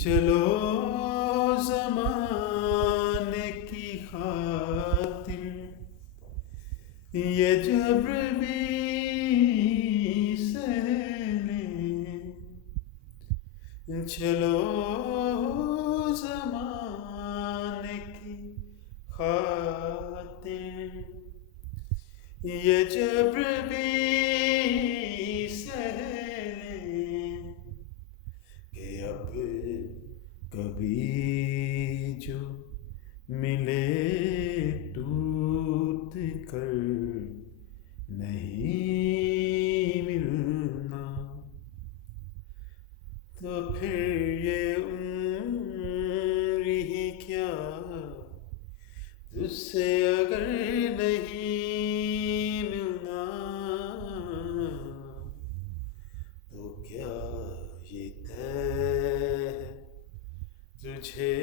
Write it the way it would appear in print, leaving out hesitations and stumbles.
चलो ज़माने की खातिर ये जब्र भी सहने। चलो ज़माने की खातिर ये जब्र भी सहने कि अब कभी जो मिले टूट कर नहीं मिलना। तो फिर ये उम्र ही क्या तुझसे अगर नहीं मिलना। तो क्या ये तय है तुझे